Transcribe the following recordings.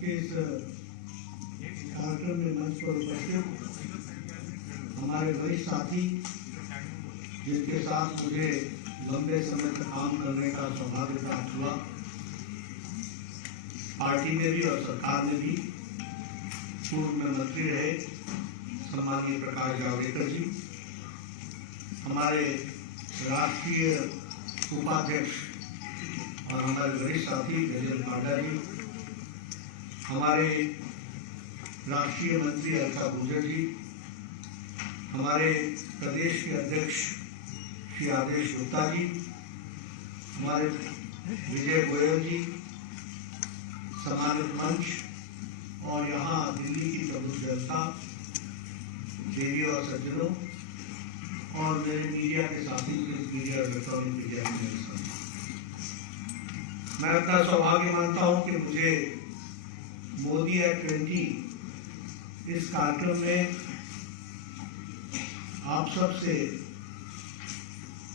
के इस कार्यक्रम में मंच पर उपस्थित हमारे वरिष्ठ साथी, जिनके साथ मुझे लंबे समय तक काम करने का सौभाग्य प्राप्त हुआ, पार्टी में भी और सरकार में भी, पूर्व में मंत्री रहे सम्माननीय प्रकाश जावड़ेकर जी, हमारे राष्ट्रीय उपाध्यक्ष और हमारे वरिष्ठ साथी गजेंद्र पांडा जी, हमारे राष्ट्रीय मंत्री अलका गुर्जर जी, हमारे प्रदेश के अध्यक्ष श्री आदेश गुप्ता जी, हमारे विजय गोयल जी, सम्मानित मंच और यहाँ दिल्ली की प्रमुख जनता, देवी और सज्जनों और मेरे मीडिया के साथी, मीडिया और इलेक्ट्रॉनिक मीडिया के साथी, मैं अपना सौभाग्य मानता हूँ कि मुझे मोदी एट 20 इस कार्यक्रम में आप सबसे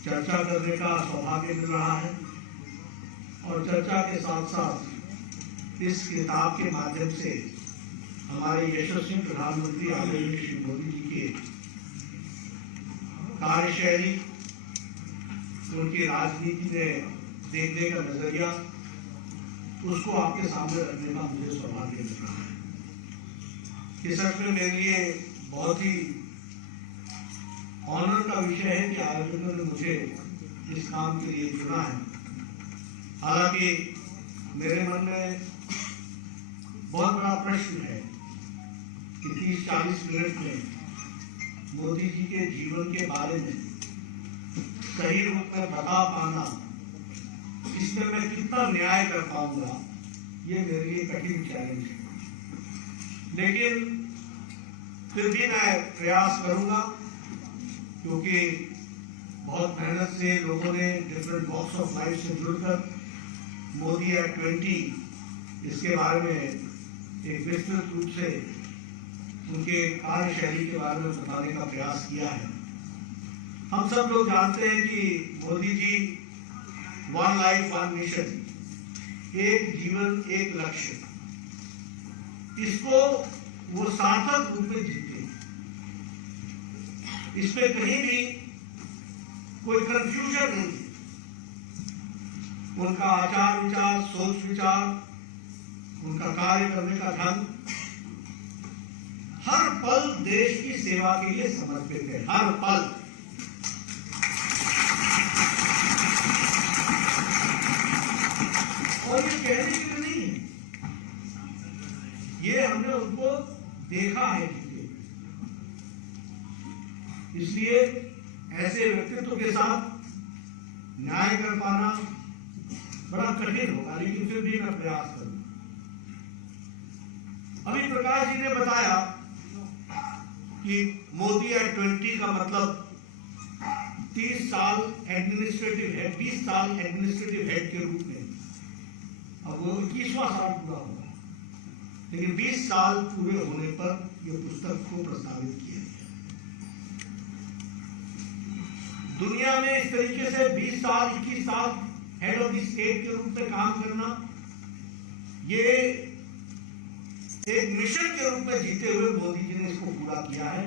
चर्चा करने का सौभाग्य मिल रहा है और चर्चा के साथ साथ इस किताब के माध्यम से हमारे यशस्वी प्रधानमंत्री आदरणीय श्री मोदी जी के कार्यशैली, उनकी राजनीति में देखने का नजरिया, उसको आपके सामने रखने का मुझे सौभाग्य मिल रहा है। इस सच में मेरे लिए बहुत ही ऑनर का विषय है कि आयोजकों ने मुझे इस काम के लिए चुना है। हालांकि मेरे मन में बहुत बड़ा प्रश्न है कि 30-40 मिनट में मोदी जी के जीवन के बारे में सही रूप में बता पाना, इसमें मैं कितना न्याय कर पाऊंगा, ये मेरे लिए कठिन चैलेंज है। लेकिन फिर भी मैं प्रयास करूंगा, क्योंकि बहुत मेहनत से लोगों ने डिफरेंट वॉक्स ऑफ लाइफ से जुड़कर मोदी एट 20 इसके बारे में एक विस्तृत रूप से उनके कार्यशैली के बारे में बताने का प्रयास किया है। हम सब लोग जानते हैं कि मोदी जी वन लाइफ वन मिशन, एक जीवन एक लक्ष्य, इसको वो सार्थक रूप में जीते। इसमें कहीं भी कोई कंफ्यूजन नहीं। उनका आचार विचार, सोच विचार, उनका कार्य करने का ढंग हर पल देश की सेवा के लिए समर्पित है, हर पल। और ये कहने के लिए नहीं है, ये हमने उनको देखा है। इसलिए ऐसे व्यक्तित्व के साथ न्याय कर पाना बड़ा कठिन होगा, लेकिन फिर भी मैं प्रयास करूंगा। अभी प्रकाश जी ने बताया कि मोदी एट 20 का मतलब 30 साल एडमिनिस्ट्रेटिव हेड, 20 साल एडमिनिस्ट्रेटिव हेड के रूप में, अब वो 21वां साल पूरा होगा, लेकिन 20 साल पूरे होने पर यह पुस्तक को प्रस्तावित किया। दुनिया में इस तरीके से 20 साल 21 साल हेड ऑफ द स्टेट के रूप में काम करना, ये एक मिशन के रूप में जीते हुए मोदी जी ने इसको पूरा किया है।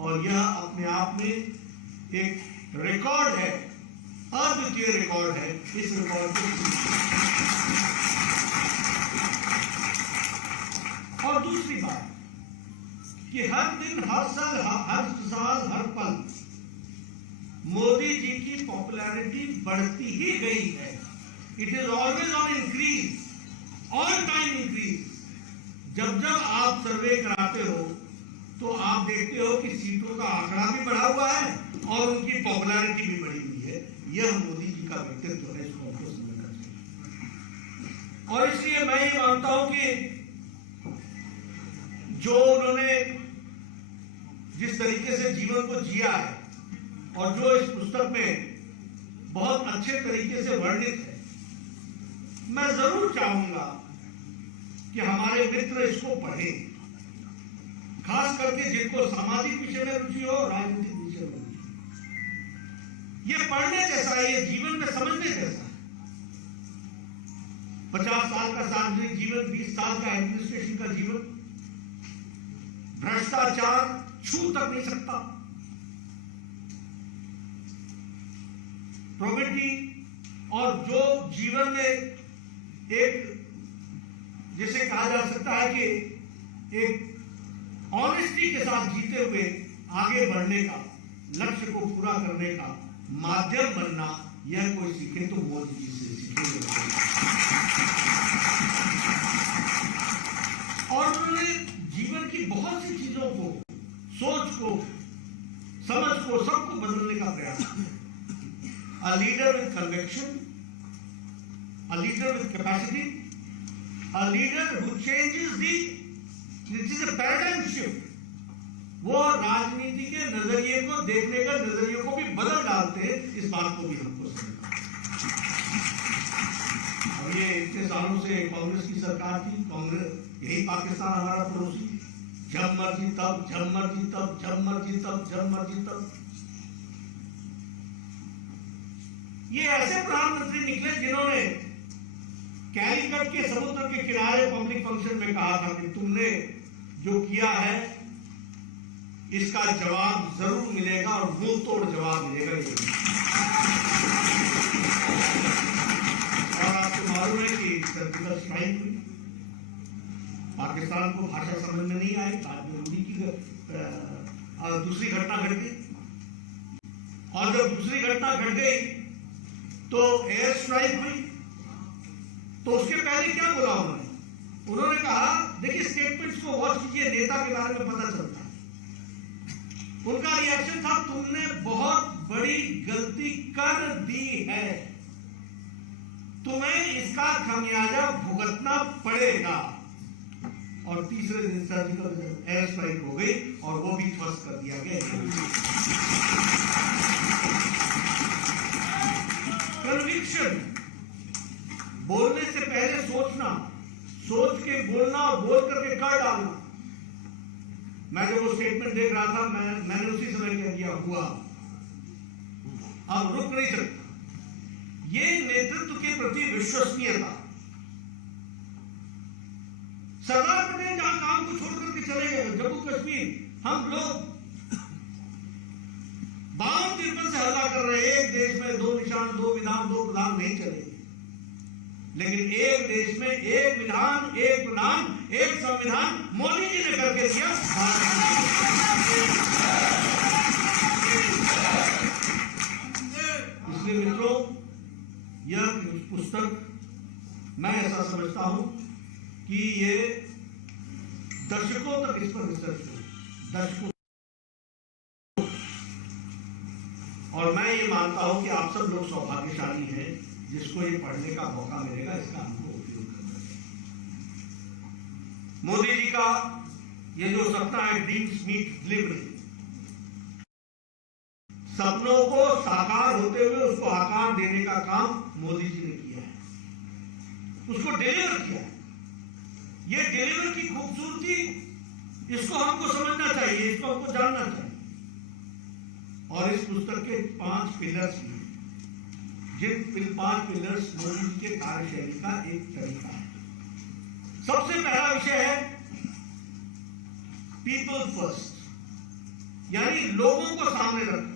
और यह अपने आप में एक रिकॉर्ड है, अद्वितीय रिकॉर्ड है। इस रिकॉर्ड को और दूसरी बात कि हर दिन, हर साल, हर पल मोदी जी की पॉपुलैरिटी बढ़ती ही गई है। It is always on increase, all time increase. जब जब आप सर्वे कराते हो तो आप देखते हो कि सीटों का आंकड़ा भी बढ़ा हुआ है और उनकी पॉपुलैरिटी भी बढ़ी हुई है। यह मोदी जी का व्यक्तित्व है, इसको आपको समझना चाहिए। और इसलिए मैं ये मानता हूं कि जो उन्होंने जिस तरीके से जीवन को जिया है और जो इस पुस्तक में बहुत अच्छे तरीके से वर्णित है, मैं जरूर चाहूंगा कि हमारे मित्र इसको पढ़ें, खास करके जिनको सामाजिक विषय में रुचि हो, राजनीतिक विषय में रुचि। ये पढ़ने जैसा है, ये जीवन में समझने जैसा है। 50 साल का सार्वजनिक जीवन, 20 साल का एडमिनिस्ट्रेशन का जीवन, भ्रष्टाचार छू तक नहीं सकता, प्रोबेबिलिटी, और जो जीवन में एक जिसे कहा जा सकता है कि एक ऑनेस्टी के साथ जीते हुए आगे बढ़ने का, लक्ष्य को पूरा करने का माध्यम बनना, यह कोई सीखे तो मोदी जी से सीखेंगे। और उन्होंने जीवन की बहुत सी चीजों को, सोच को, समझ को, सबको बदलने का प्रयास किया। A leader with conviction, a leader with capacity, a leader who changes this is a paradigm shift. वो राजनीति के नजरिए को, देखने का नजरिए को भी बदल डालते हैं, इस बात को भी हमको समझना। और ये इतने सालों से कांग्रेस की सरकार थी, कांग्रेस यही पाकिस्तान हमारा पड़ोसी, जब मर्जी तब, जब मर्जी तब, जब मर्जी तब, जब मर्जी तब। ये ऐसे प्रधानमंत्री निकले जिन्होंने कैलीकट के समुद्र के किनारे पब्लिक फंक्शन में कहा था कि तुमने जो किया है इसका जवाब जरूर मिलेगा, और मुंह तोड़ जवाब मिलेगा। और आपको मालूम है कि सर्जिकल स्ट्राइक हुई, पाकिस्तान को भाषा समझ में नहीं आई, उड़ी की दूसरी घटना घट गई, और जब दूसरी घटना घट गई तो एयर स्ट्राइक हुई। तो उसके पहले क्या बोला उन्होंने कहा, देखिए स्टेटमेंट्स को वॉच कीजिए, नेता के बारे में पता चलता है। उनका रिएक्शन था, तुमने बहुत बड़ी गलती कर दी है, तुम्हें इसका खमियाजा भुगतना पड़ेगा। और तीसरे दिन सर्जिकल एयर स्ट्राइक हो गई, और वो भी ध्वस्त कर दिया गया। कन्विक्शन, बोलने से पहले सोचना, सोच के बोलना और बोल करके कर डालना। मैं जब वो स्टेटमेंट देख रहा था, मैंने उसी समय कह दिया, हुआ, अब रुक नहीं सकता। ये नेतृत्व के प्रति विश्वसनीयता। सरदार पटेल जहां काम को छोड़ करके चले गए, जम्मू कश्मीर, हम लोग 52-53 से हल्ला कर रहे हैं, एक देश में 2 निशान, 2 विधान, 2 प्रधान नहीं चलेंगे। लेकिन एक देश में एक विधान, एक प्रधान, एक संविधान मोदी जी ने करके दिया। इसलिए मित्रों, यह पुस्तक मैं ऐसा समझता हूं कि ये दशकों तक इस पर रिसर्च हुई, दशकों। और मैं ये मानता हूं कि आप सब लोग सौभाग्यशाली हैं जिसको ये पढ़ने का मौका मिलेगा, इसका हमको उपयोग करना चाहिए। मोदी जी का ये जो सपना है, ड्रीम्स मीट डिलीवरी, सपनों को साकार होते हुए उसको आकार देने का काम मोदी जी ने किया है, उसको डिलीवर किया है। ये डिलीवर की खूबसूरती, इसको हमको समझना चाहिए, इसको हमको जानना चाहिए। और इस पुस्तक के 5 पिलर्स भी, जिन 5 पिलर्स मोदी जी के कार्यशैली का एक तरीका है। सबसे पहला विषय है पीपल फर्स्ट, यानी लोगों को सामने रखो,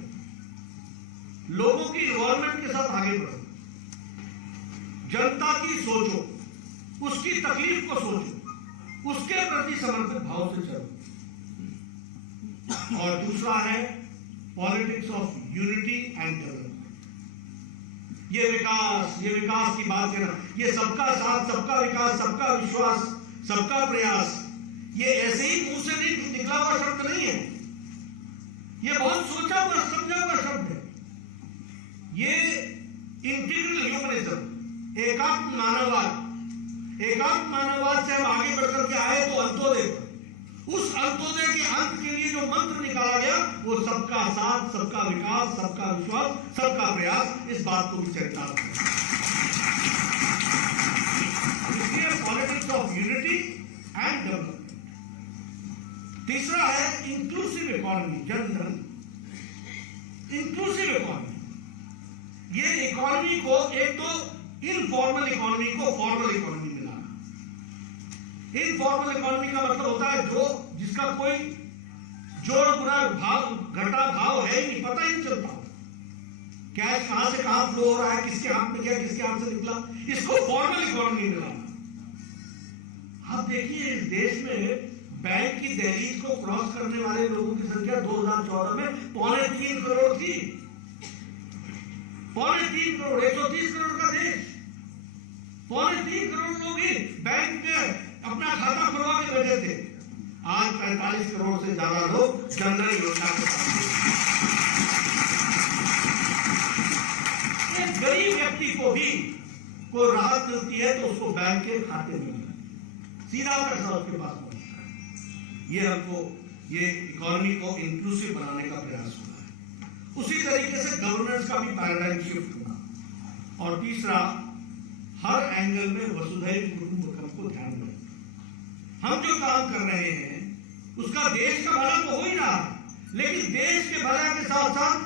लोगों की इन्वॉल्वमेंट के साथ आगे बढ़ो, जनता की सोचो, उसकी तकलीफ को सोचो, उसके प्रति समर्पित भाव से चलो। और दूसरा है politics of unity and development. ये विकास की बात है ना, ये सबका साथ, सबका विकास, सबका विश्वास, सबका प्रयास, ये ऐसे ही मुंह से नहीं निकला हुआ शब्द नहीं है, ये बहुत सोचा हुआ, समझा हुआ शब्द है। ये इंटीग्रल ह्यूमनिज्म, एकात्म मानववाद, एकात्म मानववाद से हम आगे बढ़कर के आए तो अंत्योदय, उस अंत्योदय के अंत के लिए जो मंत्र निकाला गया वो सबका साथ, सबका विकास, सबका विश्वास, सबका प्रयास, इस बात को भी चरितार्थ है। इसलिए politics of unity and development. तीसरा है inclusive economy, Jan Dhan, inclusive economy. ये इकोनॉमी को, एक तो इनफॉर्मल इकोनॉमी को फॉर्मल इकोनॉमी में लाना, इनफॉर्मल इकोनॉमी का मतलब होता है जो जिसका कोई जोड़ गुना भाव घटा भाव है ही नहीं, पता ही नहीं चलता कैश कहां से कहां फ्लो हो रहा है, किसके हाथ में गया किसके हाथ से निकला, इसको फॉर्मल इकोनॉमी मिला। आप देखिए इस देश में बैंक की दहलीज को क्रॉस करने वाले लोगों की संख्या 2014 में 3.25 करोड़ थी। 3.25 करोड़, 130 करोड़ का देश, 3.25 करोड़ लोग ही बैंक में अपना खाता खुलवा के बैठे थे। आज 45 करोड़ से ज्यादा लोग जनधन योजना के साथ। एक गरीब व्यक्ति को भी कोई राहत मिलती है तो उसको बैंक के खाते में सीधा पैसा उसके पास पहुंचता है। ये हमको ये इकोनॉमी को इंक्लूसिव बनाने का प्रयास हुआ है। उसी तरीके से गवर्नेंस का भी पैराडाइम शिफ्ट हुआ। और तीसरा, हर एंगल में वसुधैव कुटुंबकम को ध्यान में, हम जो काम कर रहे हैं उसका देश का भला तो हो ही रहा, लेकिन देश के भला के साथ साथ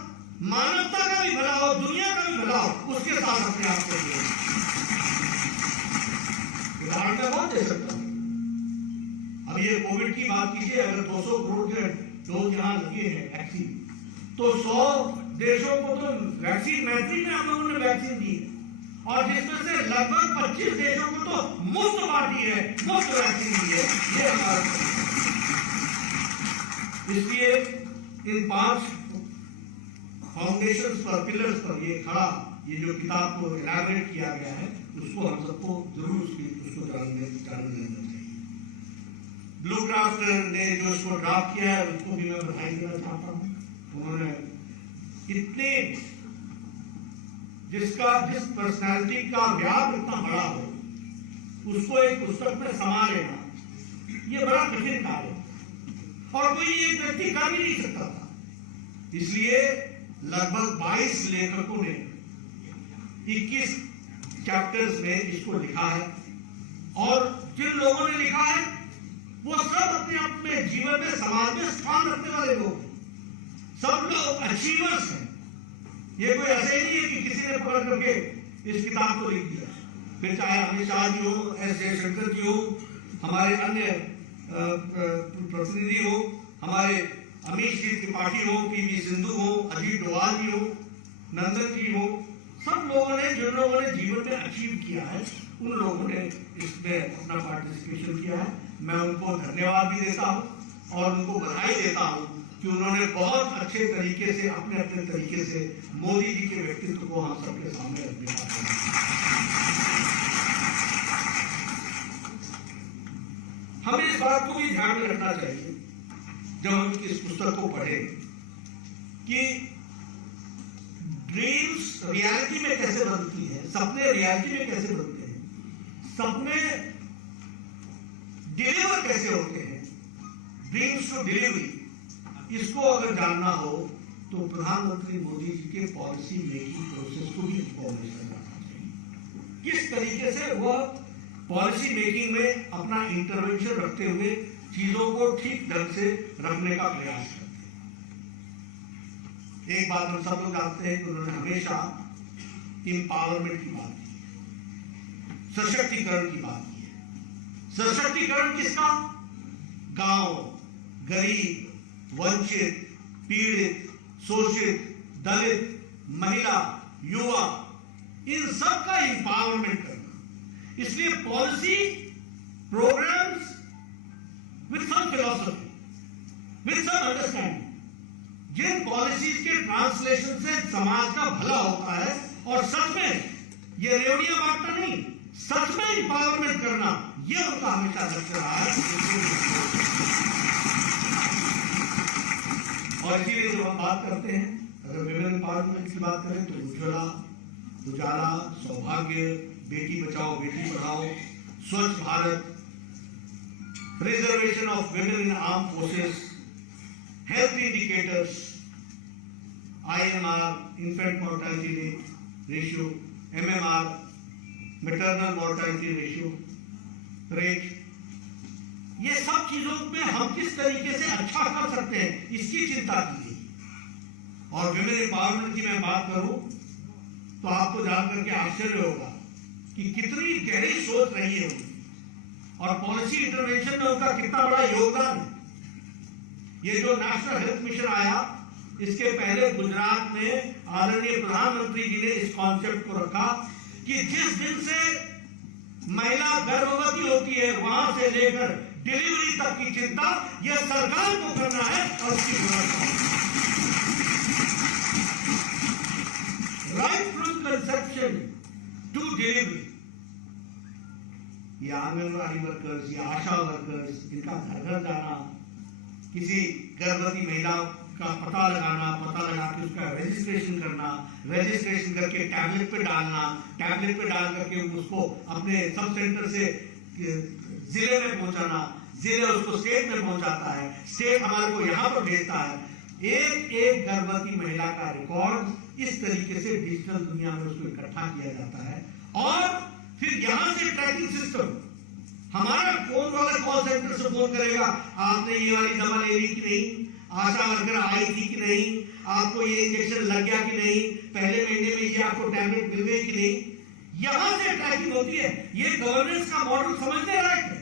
मानवता का भी भला हो, दुनिया का भी भला हो, उसके साथ अपने आप को उदाहरण मैं बहुत दे सकता हूं। अब ये कोविड की बात कीजिए, अगर 200 करोड़ के डोज यहां लगे हैं वैक्सीन, तो 100 देशों को तो वैक्सीन मैत्री में हम लोगों ने वैक्सीन दी है, और जिसमें से लगभग 25 देशों को तो मुफ्त बांटी है, मुफ्त वैक्सीन दी है। ये हमारा, इसलिए इन 5 फाउंडेशंस पर, पिलर्स पर ये खड़ा, ये जो किताब को इलैबोरेट किया गया है, उसको हम सबको जरूर उसको जानने देना चाहिए। ब्लू क्राफ्ट ने जो इसको ड्राफ्ट किया है उसको भी मैं बधाई देना चाहता हूँ। उन्होंने इतने जिस पर्सनालिटी का व्याप इतना बड़ा हो, उसको एक पुस्तक में समा लेना ये बड़ा कठिन कार्य है, और कोई एक व्यक्ति कर भी नहीं सकता था। इसलिए लगभग 22 लेखकों ने 21 चैप्टर्स में इसको लिखा है, और जिन लोगों ने लिखा है वो सब अपने अपने जीवन में, समाज में स्थान रखने वाले लोग, सब लोग अचीवर्स हैं। ये कोई ऐसे ही नहीं है कि किसी ने पकड़ करके इस किताब को लिख दिया। फिर चाहे अमित शाह जी हो, एस जयशंकर जी हो, हमारे अन्य प्रतिनिधि हो, हमारे अमीश जी त्रिपाठी हो, पीवी सिंधु हो, अजीत डोभाल जी हो, नंदन जी हो, सब लोगों ने, जिन लोगों ने जीवन में अचीव किया है, उन लोगों ने इसमें अपना पार्टिसिपेशन किया है। मैं उनको धन्यवाद भी देता हूं और उनको बधाई देता हूं कि उन्होंने बहुत अच्छे तरीके से, अपने अपने तरीके से मोदी जी के व्यक्तित्व को हम सबके सामने रखने का। हमें इस बात को भी ध्यान में रखना चाहिए जब हम इस पुस्तक को पढ़ें कि ड्रीम्स रियलिटी में कैसे बदलती है, सपने रियलिटी में कैसे बदलते हैं, सपने डिलीवर कैसे होते हैं, ड्रीम्स टू डिलीवरी। इसको अगर जानना हो तो प्रधानमंत्री मोदी जी के पॉलिसी मेकिंग प्रोसेस को भी इंफॉर्मेशन रखना चाहिए। किस तरीके से वह पॉलिसी मेकिंग में अपना इंटरवेंशन रखते हुए चीजों को ठीक ढंग से रखने का प्रयास करते हैं। एक बात हम सब लोग जानते हैं कि उन्होंने हमेशा इंपावरमेंट की बात की, सशक्तिकरण की बात की है। सशक्तिकरण किसका? गांव, गरीब, वंचित, पीड़ित, शोषित, दलित, महिला, युवा, इन सब का इंपावरमेंट करना। इसलिए policy programs with some philosophy, with some understanding, जिन पॉलिसीज के ट्रांसलेशन से समाज का भला होता है और सच में ये रेवड़ियां बांटना नहीं, सच में इंपावरमेंट करना, ये उनका हमेशा लक्ष्य रहा है। और इसीलिए जब हम बात करते हैं, अगर विमेन एम्पावरमेंट की बात करें तो उज्ज्वला, उजाला, सौभाग्य, बेटी बचाओ बेटी पढ़ाओ, स्वच्छ Bharat, preservation of women in arm forces, health indicators, IMR, infant mortality ratio, MMR, maternal mortality ratio, rate, ये सब चीजों में हम किस तरीके से अच्छा कर सकते हैं, इसकी चिंता कीजिए। और विमेन एम्पावरमेंट की मैं बात करूं तो आपको जान करके आश्चर्य होगा कि कितनी गहरी सोच रही है। और पॉलिसी इंटरवेंशन में उनका कितना बड़ा योगदान है। ये जो नेशनल हेल्थ मिशन आया, इसके पहले गुजरात में आदरणीय प्रधानमंत्री जी ने इस कॉन्सेप्ट को रखा कि जिस दिन से महिला गर्भवती होती है वहां से लेकर डिलीवरी तक की चिंता यह सरकार को करना है और उसकी व्यवस्था। Right from conception to delivery, ये आंगनबाड़ी वर्कर्स, ये आशा वर्कर्स, इनका घर घर जाना, किसी गर्भवती महिला का पता लगाना, पता लगा के उसका रजिस्ट्रेशन करना, रजिस्ट्रेशन करके टैबलेट पे डालना, टैबलेट पे डाल करके उसको अपने सब सेंटर से जिले में पहुंचाना, जिले उसको स्टेट में पहुंचाता है, स्टेट हमारे को यहाँ पर भेजता है। एक एक गर्भवती महिला का रिकॉर्ड इस तरीके से डिजिटल दुनिया में उसको इकट्ठा किया जाता है और फिर यहां से ट्रैकिंग सिस्टम, हमारा फोन वाला कॉल सेंटर से फोन करेगा, आपने ये वाली दवा ले ली कि नहीं, आशा वर्कर आई थी कि नहीं, आपको ये इंजेक्शन लग गया कि नहीं, पहले महीने में ये आपको टैबलेट मिल गई कि नहीं, यहां से ट्रैकिंग होती है। ये गवर्नेंस का मॉडल समझने लायक है,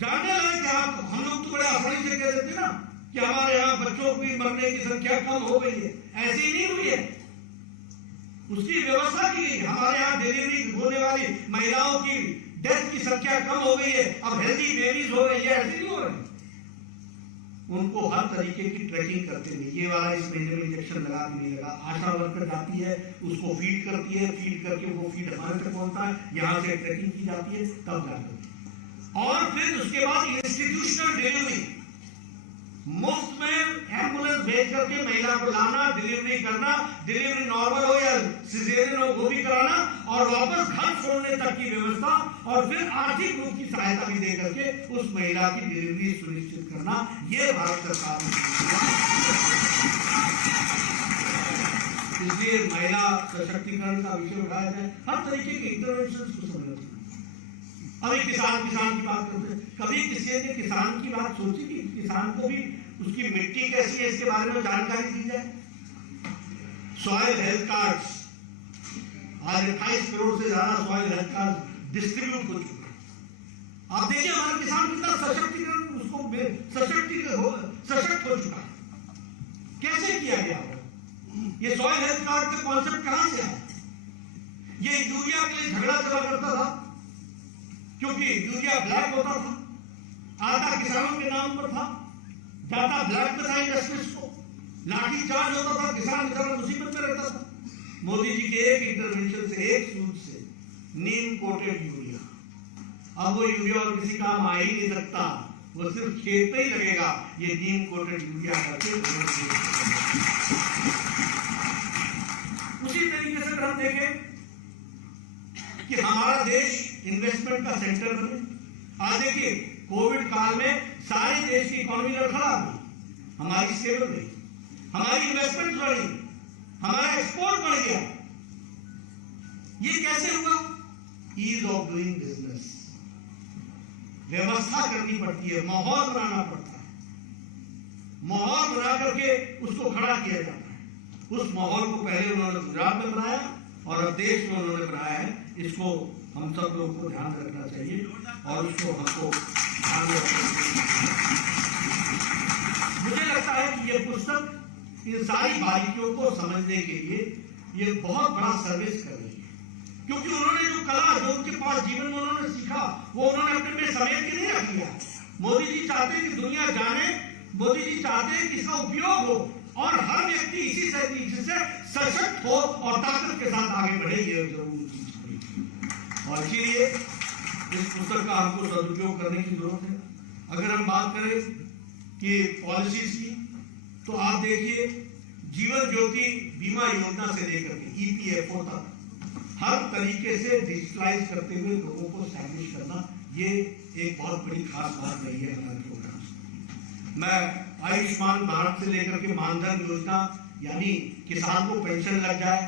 जानने लायक है। आप हम लोग तो बड़े आसानी से कह देते ना कि हमारे यहाँ बच्चों की मरने की संख्या कम हो गई है, ऐसी ही नहीं हुई है, उसकी व्यवस्था की गई। हमारे यहाँ डिलीवरी होने वाली महिलाओं की डेथ की संख्या कम हो गई है, अब हेल्दी बेबीज हो गई है, ऐसे नहीं हो रही। उनको हर तरीके की ट्रैकिंग करते हुए, ये वाला इस महीने में इंजेक्शन लगा कि नहीं लगा, आशा वर्कर जाती है, उसको फीड करती है, फीड करके वो फीड हमारे तक पहुंचता है, यहाँ से ट्रैकिंग की जाती है, तब जाकर और फिर उसके बाद इंस्टीट्यूशनल डिलीवरी, मुफ्त में एम्बुलेंस भेज करके महिला को लाना, डिलीवरी करना, डिलीवरी नॉर्मल हो या सिजेरियन हो वो भी कराना और वापस घर छोड़ने तक की व्यवस्था और फिर आर्थिक रूप की सहायता भी दे करके उस महिला की डिलीवरी सुनिश्चित करना, ये भारत सरकार ने। इसलिए महिला सशक्तिकरण का विषय उठाया जाए, हर तरीके के इंटरवेंशन को समझना। अभी किसान की बात करते हैं, कभी किसी ने किसान की बात सोची कि किसान को भी उसकी मिट्टी कैसी है इसके बारे में जानकारी दी जाए। सॉइल हेल्थ कार्ड्स, आज 28 करोड़ से ज्यादा सॉइल हेल्थ कार्ड डिस्ट्रीब्यूट हो चुके हैं। आप देखिए हमारा किसान कितना सशक्तिकरण, उसको सशक्त हो चुका है। कैसे किया गया ये सॉइल हेल्थ कार्ड का कॉन्सेप्ट कहां से आया? ये यूरिया के लिए झगड़ा चला करता था क्योंकि यूरिया ब्लैक होता था, आधा किसानों के नाम पर था, जाता ब्लैक में था, इंडस्ट्रीज को लाठी चार्ज होता था, किसान बेचारा मुसीबत में रहता था। मोदी जी के एक इंटरवेंशन से, एक सूट से नीम कोटेड यूरिया, अब वो यूरिया और किसी काम आ ही नहीं सकता, वो सिर्फ खेत पे ही लगेगा, ये नीम कोटेड यूरिया करके। उसी तरीके से हम देखें कि हमारा देश इन्वेस्टमेंट का सेंटर बने। आज देखिए कोविड काल में सारे देश की इकोनॉमी खराब हुई, हमारी स्टेबल रही, हमारी इन्वेस्टमेंट बढ़ी, हमारा एक्सपोर्ट बढ़ गया। ये कैसे हुआ? ईज ऑफ डूइंग बिजनेस, व्यवस्था करनी पड़ती है, माहौल बनाना पड़ता है, माहौल बना करके उसको खड़ा किया जाता है। उस माहौल को पहले उन्होंने गुजरात में बनाया और अब देश में उन्होंने बनाया है। इसको हम सब लोग को ध्यान रखना चाहिए और उसको हमको ध्यान रखना चाहिए। मुझे लगता है कि ये पुस्तक इन सारी बारीकियों को समझने के लिए ये बहुत बड़ा सर्विस कर रही है, क्योंकि उन्होंने जो कला, जो उनके पास जीवन में उन्होंने सीखा, वो उन्होंने अपने में समेट के नहीं रख लिया। मोदी जी चाहते हैं कि दुनिया जाने, मोदी जी चाहते हैं कि इसका उपयोग हो और हर व्यक्ति इसी से सशक्त हो और ताकत के साथ आगे बढ़े। ये जरूर चीज और इसीलिए इस पुस्तक का हमको सदुपयोग करने की जरूरत है। अगर हम बात करें कि पॉलिसीज की, तो आप देखिए जीवन ज्योति बीमा योजना से लेकर के EPFO तक हर तरीके से डिजिटलाइज करते हुए लोगों को स्टैब्लिश करना, ये एक बहुत बड़ी खास बात रही है हमारे प्रोग्राम। मैं आयुष्मान भारत से लेकर के मानधन योजना, यानी किसान को पेंशन लग जाए,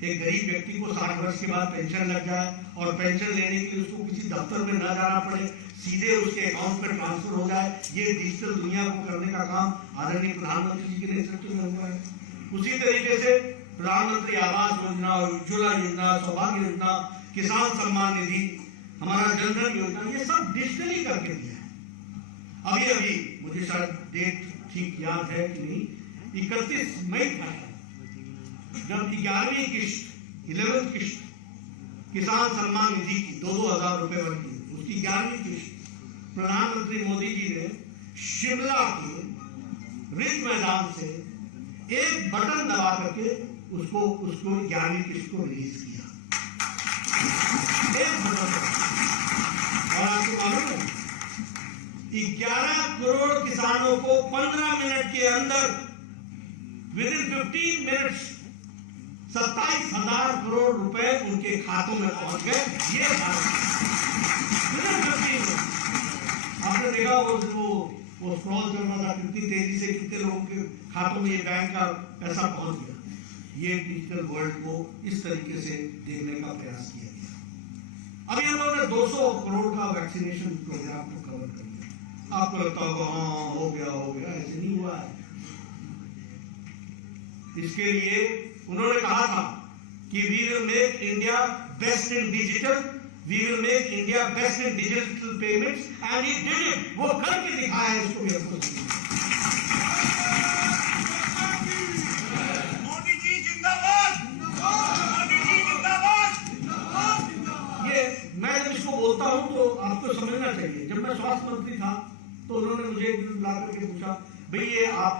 एक गरीब व्यक्ति को 60 वर्ष के बाद पेंशन लग जाए और पेंशन लेने के लिए उसको किसी दफ्तर में न जाना पड़े, सीधे उसके अकाउंट में ट्रांसफर हो जाए। ये डिजिटल दुनिया को करने का काम आदरणीय प्रधानमंत्री जी के नेतृत्व में हुआ है। उसी तरीके से प्रधानमंत्री आवास योजना, उज्ज्वला योजना, सौभाग्य योजना, किसान सम्मान निधि, हमारा जनधन योजना, ये सब डिजिटली करके दिया है। अभी अभी मुझे शायद डेट ठीक याद है कि नहीं, 31 मई था जब 11वीं किश्त 11th किश्त किसान सम्मान निधि की 2,000 रुपए वाली, उसकी 11वीं किश्त प्रधानमंत्री मोदी जी ने शिमला के रिज मैदान से एक बटन दबा करके उसको 11वीं किश्त को रिलीज किया, एक बटन। और आपको मालूम है 11 करोड़ किसानों को 15 मिनट के अंदर, विदिन 15 मिनट्स 27,000 करोड़ रुपए उनके खातों में पहुंच गए। ये आपने देखा वो स्क्रॉल चल रहा था, कितनी तेजी से कितने लोगों के खातों में ये बैंक का पैसा पहुंच गया। ये डिजिटल वर्ल्ड को इस तरीके से देखने का प्रयास किया गया। अभी हम लोगों ने 200 करोड़ का वैक्सीनेशन प्रोग्राम को कवर कर दिया। आपको लगता होगा हाँ हो गया, ऐसे नहीं हुआ है। इसके लिए उन्होंने कहा था कि we will make India best in digital, we will make India best in digital payments, and he did it. वो करके दिखाया है। इसको भी आपको मोदी जी जिंदाबाद, मोदी जी जिंदाबाद। ये मैं जब इसको बोलता हूं तो आपको समझना चाहिए। जब मैं स्वास्थ्य मंत्री था तो उन्होंने मुझे ला करके पूछा, भाई ये आप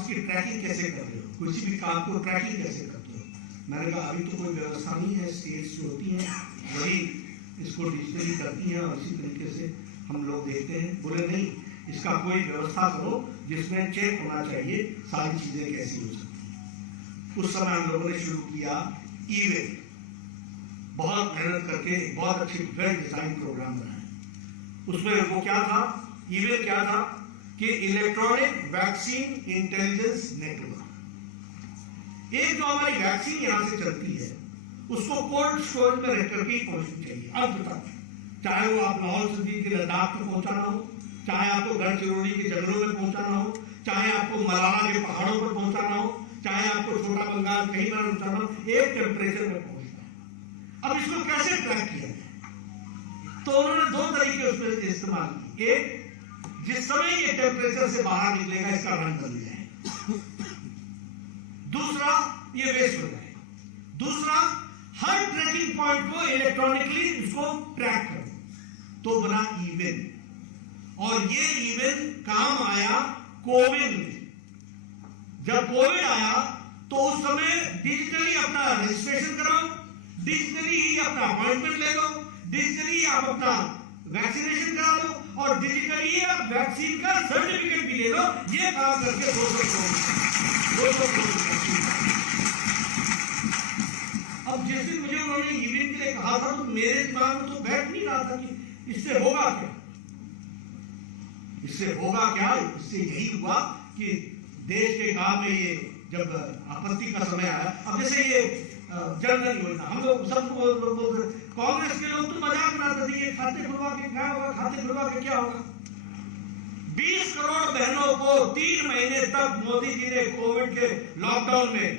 इसकी ट्रैकिंग कैसे कर रहे हो, किसी भी काम को ट्रैकिंग कैसे करते हो? मैंने कहा अभी तो कोई व्यवस्था नहीं है, स्टेट्स जो होती हैं वही इसको डिजिटली करती हैं और इसी तरीके से हम लोग देखते हैं। बोले नहीं, इसका कोई व्यवस्था करो जिसमें चेक होना चाहिए सारी चीजें कैसी हो सकती। उस समय हम लोगों ने शुरू किया ई-वे, बहुत मेहनत करके बहुत अच्छी वेल डिजाइन प्रोग्राम बनाया। उसमें वो क्या था, ई-वे क्या था कि इलेक्ट्रॉनिक वैक्सीन इंटेलिजेंस नेटवर्क। एक जो हमारी वैक्सीन यहां से चलती है उसको कोल्ड स्टोरेज में रह करके पहुंचनी चाहिए अंत तक, चाहे वो आप लाहौल स्पीति के लद्दाख तक पहुंचाना हो, चाहे आपको गढ़चिरौली के जंगलों में पहुंचाना हो, चाहे आपको मलाला के पहाड़ों पर पहुंचाना हो, चाहे आपको छोटा बंगाल कहीं पर पहुंचाना हो, एक टेम्परेचर में पहुंचना है। अब इसको कैसे ट्रैक किया जाए? तो उन्होंने 2 तरीके उसमें इस्तेमाल किए। एक, जिस समय ये टेम्परेचर से बाहर निकलेगा इसका रंग बदल जाएगा। दूसरा, ये वेस्ट हो जाएगा। दूसरा, हर ट्रैकिंग पॉइंट को इलेक्ट्रॉनिकली इसको ट्रैक करो, तो बना ई-विन। और ये ई-विन काम आया कोविड में। जब कोविड आया तो उस समय डिजिटली अपना रजिस्ट्रेशन कराओ, डिजिटली ही अपना अपॉइंटमेंट ले लो, डिजिटली आप अपना वैक्सीनेशन करा लो और डिजिटली आप वैक्सीन का सर्टिफिकेट भी ले लो। ये काम करके 200 करोड़। अब जिस दिन मुझे उन्होंने ई-विन के लिए कहा था तो मेरे दिमाग में तो बैठ नहीं रहा था कि इससे होगा क्या, इससे होगा क्या। इससे यही हुआ कि देश के काम में ये जब आपत्ति का समय आया, अब जैसे ये जनधन योजना, हम लोग सब कांग्रेस के लोग तो मजाक बनाते थे, ये खाते खुलवा के क्या होगा, खाते खुलवा के क्या होगा। 20 करोड़ बहनों को 3 महीने तक मोदी जी ने कोविड के लॉकडाउन में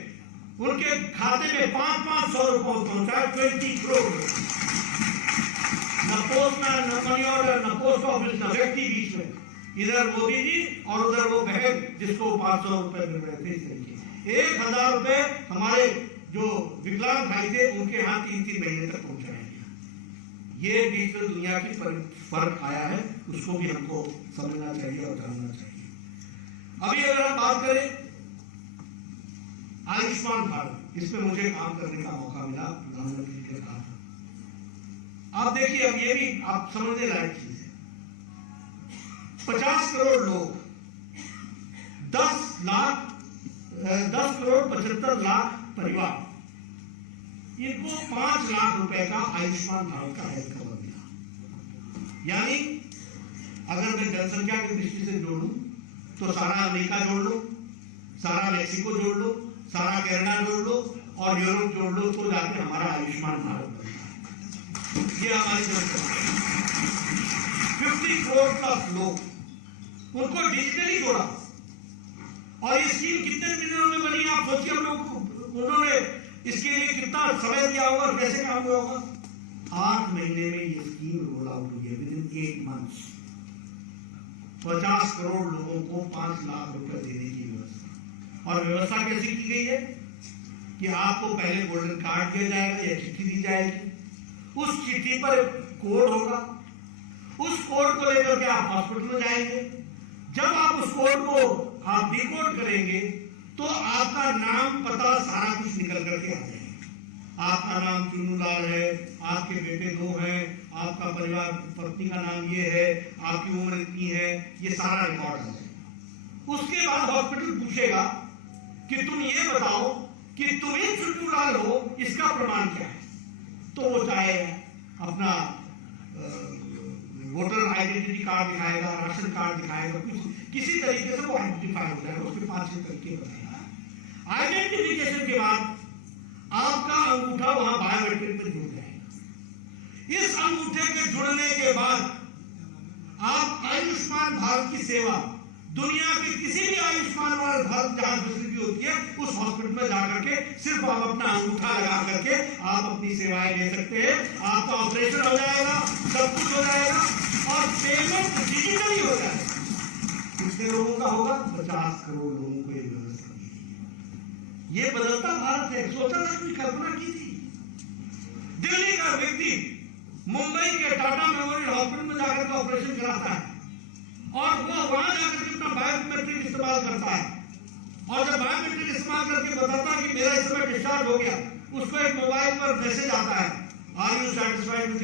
उनके खाते में 500 रुपए पहुंचाए, 20 करोड़। न पोस्टमैन, न मनी ऑर्डर, न पोस्ट ऑफिस, न व्यक्ति बीच में, इधर मोदी जी और उधर वो बहन जिसको 500 रुपए मिल रहे थे। 1000 रुपए हमारे जो विकलांग भाई थे उनके यहाँ 3-3 महीने तक पहुंचाया गया। ये डिजिटल दुनिया की फर्क आया है, उसको भी हमको समझना चाहिए और जानना चाहिए। अभी अगर हम बात करें आयुष्मान भारत, इसमें मुझे काम करने का मौका मिला, प्रधानमंत्री ने कहा था। आप देखिए, अब ये भी आप समझने लायक चीज है। 50 करोड़ लोग, 10 करोड़ 75 लाख परिवार, इनको 5 लाख रुपए का आयुष्मान भारत का हेल्थ कवर मिला। यानी अगर मैं जनसंख्या की दृष्टि से जोड़ूं तो सारा अमेरिका जोड़ लो, सारा मैक्सिको जोड़ लो, सारा कनाडा जोड़ लो और यूरोप जोड़ लो, तो जाके हमारा आयुष्मान भारत बनता है। ये हमारी जनसंख्या 50 करोड़ प्लस लोग, उनको डिजिटली जोड़ा। और ये स्कीम कितने दिनों में बनी, आप सोचिए। हम लोग उन्होंने इसके लिए कितना समय दिया होगा और कैसे काम हुआ होगा। 8 महीने में ये स्कीम रोल आउट हुई है, विद इन 8 मंथ्स। 50 करोड़ लोगों को 5 लाख रुपए देने की व्यवस्था। और व्यवस्था कैसी की गई है कि आपको पहले गोल्डन कार्ड दिया जाएगा या चिट्ठी दी जाएगी, उस चिट्ठी पर कोड होगा, उस कोड को लेकर के आप हॉस्पिटल में जाएंगे। जब आप उस कोड को आप डिकोड करेंगे तो आपका नाम पता सारा कुछ निकल करके आ जाएगा। आपका नाम चुन्नूलाल है, आपके बेटे 2 हैं, आपका परिवार पत्नी का नाम ये है, आपकी उम्र इतनी है, ये सारा रिकॉर्ड आ जाएगा। उसके बाद हॉस्पिटल पूछेगा कि तुम ये बताओ कि तुम ही चुन्नूलाल हो, इसका प्रमाण क्या है। तो वो चाहे अपना वोटर आइडेंटिटी कार्ड दिखाएगा, राशन कार्ड दिखाएगा, किसी तरीके से वो आइडेंटिफाई हो जाएगा। उसके 5-6 तरीके बताएगा। आइडेंटिफिकेशन के बाद आपका अंगूठा वहां बायोमेट्रिक में जुड़ जाएगा। इस अंगूठे के जुड़ने के बाद आप आयुष्मान भारत की सेवा, दुनिया के किसी भी आयुष्मान भारत जहां फैसिलिटी होती है, उस हॉस्पिटल में जाकर के सिर्फ आप अपना अंगूठा लगा करके आप अपनी सेवाएं ले सकते हैं। आपका ऑपरेशन हो जाएगा, सब कुछ हो जाएगा और पेमेंट डिजिटली हो जाएगा। कितने लोगों का होगा? 50 करोड़ लोगों को ये व्यवस्था दी। ये बदलता भारत है। सोचा था, कोई कल्पना की थी? दिल्ली का व्यक्ति मुंबई के टाटा मेमोरियल हॉस्पिटल में जाकर के ऑपरेशन कराता है और वो वहां जाकर के अपना बायोमेट्रिक इस्तेमाल करता है, और जब बायोमेट्रिक इस्तेमाल करके बताता है कि मेरा इस समय डिस्चार्ज हो गया, उसको एक मोबाइल पर मैसेज आता है, are you satisfied with